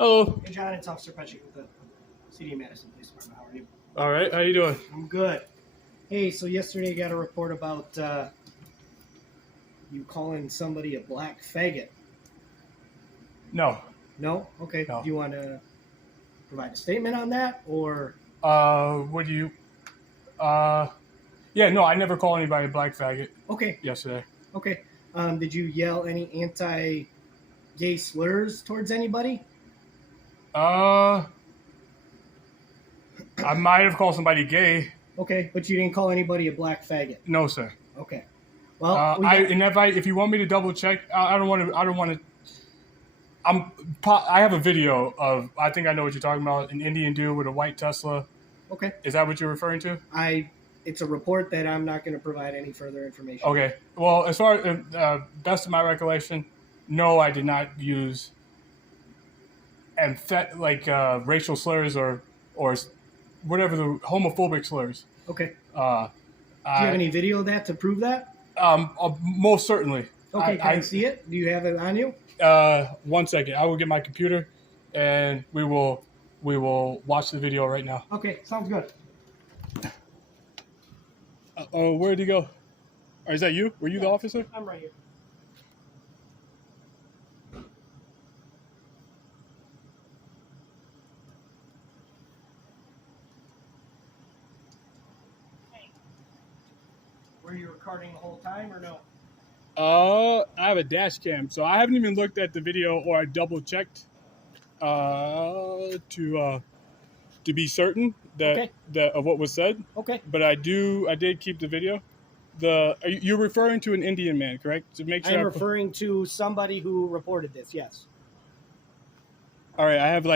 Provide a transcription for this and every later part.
Hello. Hey John, it's Officer Peschek with the City of Madison Police Department. How are you? All right. How you doing? I'm good. Hey, so yesterday I got a report about you calling somebody a black faggot. No. No? Okay. No. Do you want to provide a statement on that, or? Would you? Yeah. No, I never called anybody a black faggot Okay. yesterday. Okay. Did you yell any anti-gay slurs towards anybody? I might have called somebody gay. Okay, but you didn't call anybody a black faggot. No, sir. Okay. Well, if you want me to double check, I don't want to. I don't want to. I have a video of. I think I know what you're talking about. An Indian dude with a white Tesla. Okay. Is that what you're referring to? It's a report that I'm not going to provide any further information. Okay. Well, as far as best of my recollection, no, I did not use racial slurs or whatever the homophobic slurs. Okay. Do you have any video of that to prove that? Most certainly. Okay, can I see it? Do you have it on you? 1 second. I will get my computer, and we will watch the video right now. Okay, sounds good. Where did he go? Or is that you? Were you the officer? I'm right here. Were you recording the whole time or no? I have a dash cam, so I haven't even looked at the video or I double checked to be certain that of what was said. Okay. But I did keep the video. You're referring to an Indian man, correct? To make sure I'm referring to somebody who reported this. Yes. All right. I have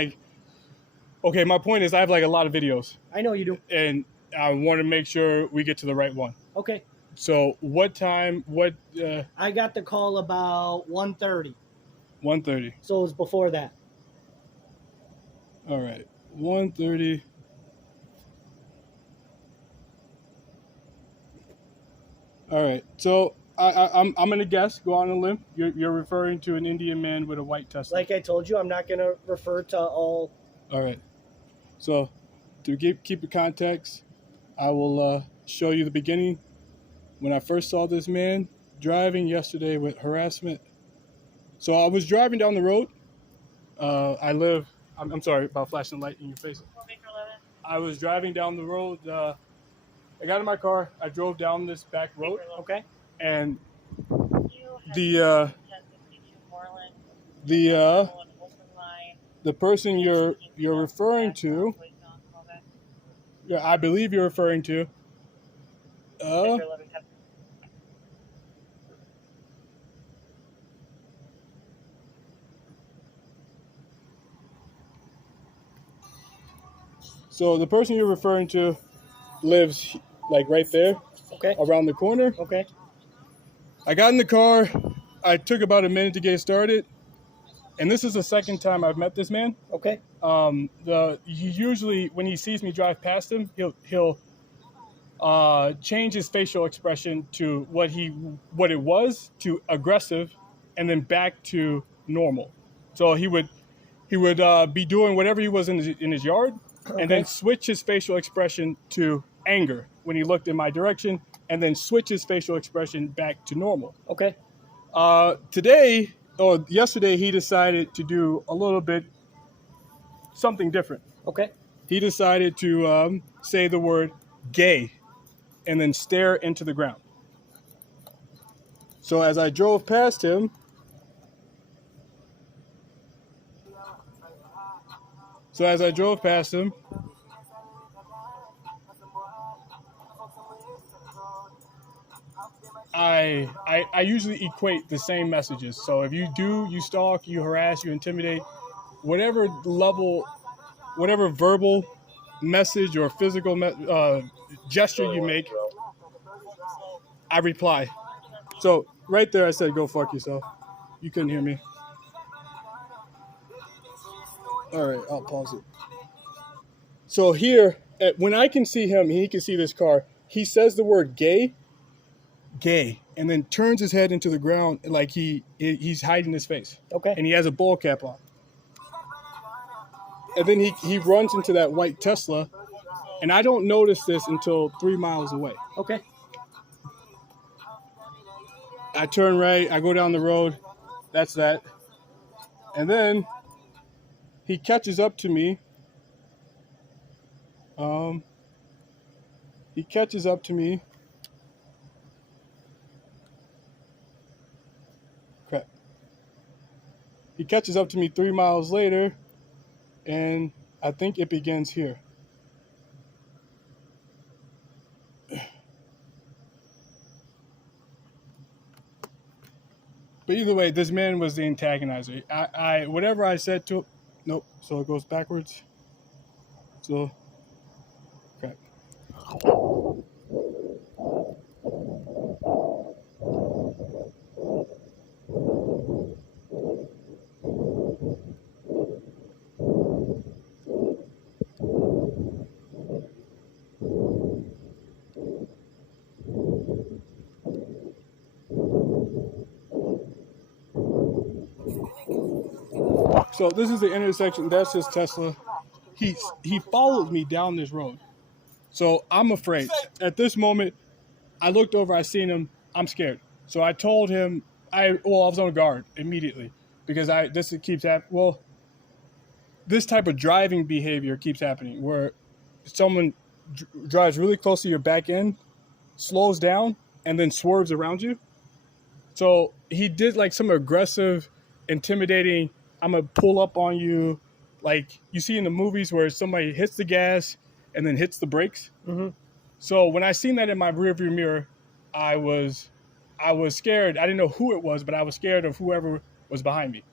okay. My point is, I have a lot of videos. I know you do. And I want to make sure we get to the right one. Okay. So what time? I got the call about 1:30. 1:30. So it was before that. All right. 1:30. All right. So I'm gonna guess. Go on a limb. You're referring to an Indian man with a white Tesla. Like I told you, I'm not gonna refer to all. All right. So to keep the context, I will show you the beginning. When I first saw this man driving yesterday with harassment. So I was driving down the road. I'm sorry about flashing the light in your face. I was driving down the road. I got in my car. I drove down this back road. Okay. And the person you're referring to, I believe you're referring to, so the person you're referring to lives right there, around the corner. Okay. I got in the car. I took about a minute to get started, and this is the second time I've met this man. Okay. He usually, when he sees me drive past him, he'll change his facial expression to what it was to aggressive, and then back to normal. So he would be doing whatever he was in his yard, and then switch his facial expression to anger when he looked in my direction, and then switch his facial expression back to normal. Okay. Yesterday, he decided to do a little bit something different. Okay. He decided to say the word gay and then stare into the ground. So as I drove past him, I usually equate the same messages. So if you stalk, you harass, you intimidate, whatever verbal message or physical gesture you make, I reply. So right there I said, go fuck yourself. You couldn't hear me. All right, I'll pause it. So here, when I can see him, he can see this car, he says the word gay, and then turns his head into the ground like he's hiding his face. Okay. And he has a ball cap on. and then he runs into that white Tesla, and I don't notice this until 3 miles away. Okay. I turn right, I go down the road, that's that. And then he catches up to me. He catches up to me. Crap. He catches up to me 3 miles later, and I think it begins here. But either way, this man was the antagonizer. I whatever I said to him, nope. So it goes backwards. So, crap. So this is the intersection. That's his Tesla. He followed me down this road. So I'm afraid. At this moment, I looked over. I seen him. I'm scared. So I told him. I was on guard immediately because this keeps happening. Well, this type of driving behavior keeps happening where someone drives really close to your back end, slows down, and then swerves around you. So he did like some aggressive, intimidating. I'm gonna pull up on you, like you see in the movies where somebody hits the gas and then hits the brakes. Mm-hmm. So when I seen that in my rearview mirror, I was scared. I didn't know who it was, but I was scared of whoever was behind me.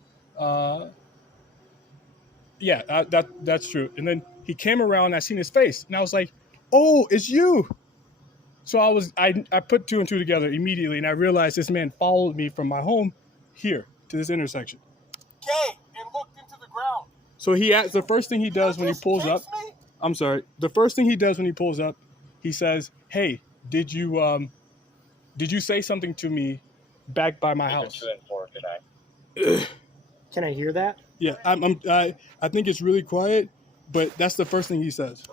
That's true. And then he came around, and I seen his face, and I was like, "Oh, it's you." So I put two and two together immediately, and I realized this man followed me from my home here to this intersection. Okay, and looked into the ground. So the first thing he does when he pulls up. I'm sorry. The first thing he does when he pulls up, he says, "Hey, did you say something to me back by my house?" 2 and 4 today. Can I hear that? Yeah, I think it's really quiet, but that's the first thing he says.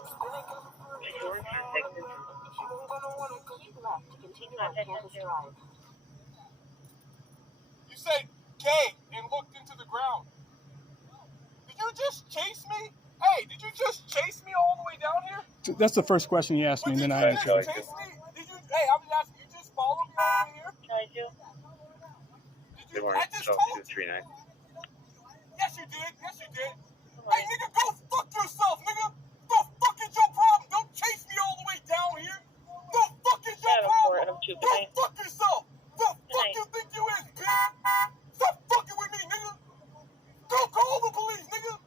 You said K and looked into the ground. Did you just chase me? Hey, did you just chase me all the way down here? That's the first question he asked me, and then I answered. Did you chase me? Hey, I'm just asking, you just followed me all the way here? Can I do? Did you? I just told you. Yes, you did. Yes, you did. Hey, nigga, go fuck yourself, nigga. The fuck is your problem? Don't chase me all the way down here. The fuck is your problem? Go fuck yourself. The fuck you think you is, bitch? Stop fucking with me, nigga. Go call the police, nigga.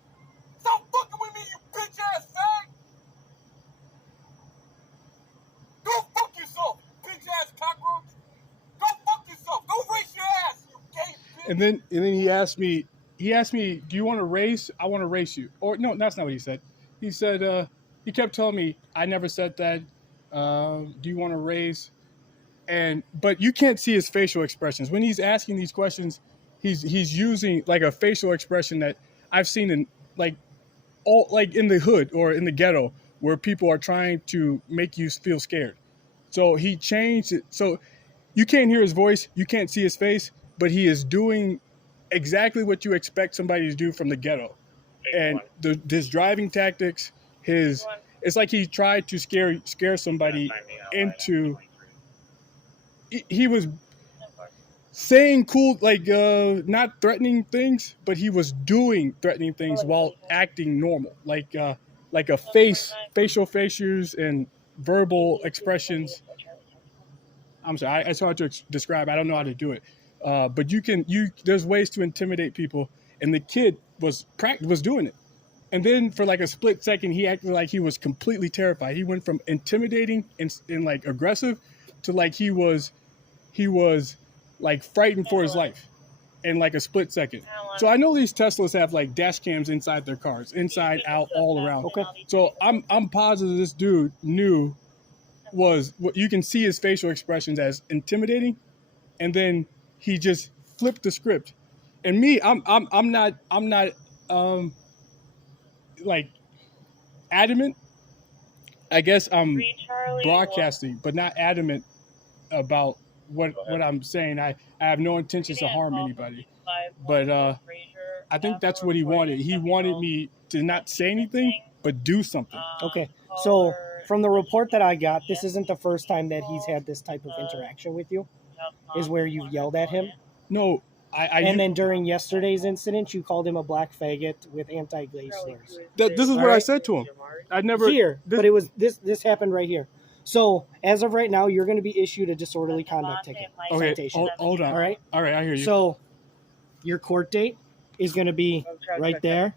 Stop fucking with me, you bitch ass fag. Go fuck yourself, bitch ass cockroach. Go fuck yourself. Go race your ass, you gay bitch. And then he asked me, "Do you want to race? I want to race you." Or no, that's not what he said. He said, he kept telling me, "I never said that. Do you want to race?" But you can't see his facial expressions when he's asking these questions. He's using like a facial expression that I've seen in like in the hood or in the ghetto where people are trying to make you feel scared. So he changed it. So you can't hear his voice, you can't see his face, but he is doing exactly what you expect somebody to do from the ghetto. And his driving tactics, it's like he tried to scare somebody into. He was saying cool, like not threatening things, but he was doing threatening things while acting normal, like a facial features and verbal expressions. I'm sorry, it's hard to describe. I don't know how to do it, but there's ways to intimidate people, and the kid was doing it. And then for like a split second, he acted like he was completely terrified. He went from intimidating and like aggressive to like he was like frightened for his life in like a split second. So I know these Teslas have like dash cams inside their cars, inside, out, all around. Okay. So I'm positive this dude knew was what you can see his facial expressions as intimidating, and then he just flipped the script. And me, I'm not like adamant. I guess I'm broadcasting, but not adamant about what I'm saying. I have no intentions to harm anybody, but I think that's what he wanted. He wanted me to not say anything, but do something. Okay, so from the report that I got, this isn't the first time that he's had this type of interaction with you, is where you yelled at him. No, And then during yesterday's incident, you called him a black faggot with anti-gay slurs. this is what I said to him. I never Here, but it was this happened right here. So as of right now, you're going to be issued a disorderly conduct ticket citation. Hold on. All right, I hear you. so your court date is going to be right there.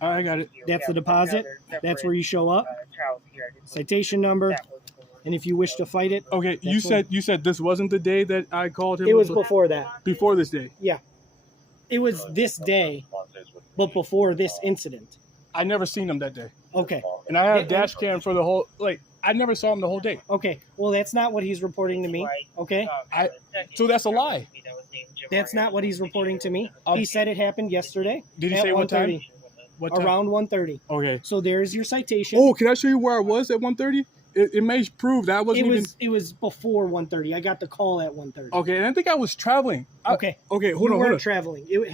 I got it. That's the deposit. That's where you show up. Citation number. And if you wish to fight it, Okay, you said this wasn't the day that I called him. it was before that. Before this day. Yeah, it was this day, but before this incident. I never seen him that day, Okay. and I have dash cam for the whole. I never saw him the whole day. Okay. Well, that's not what he's reporting to me. Okay. So that's a lie. That's not what he's reporting to me. He said it happened yesterday. Did he at say what time? 1:30. What time? Around 1:30. Okay. So there's your citation. Oh, can I show you where I was at 1:30? It may prove that I wasn't It was before 1:30. I got the call at 1:30. Okay, and I think I was traveling. Okay. Okay, You hold on. weren't traveling. It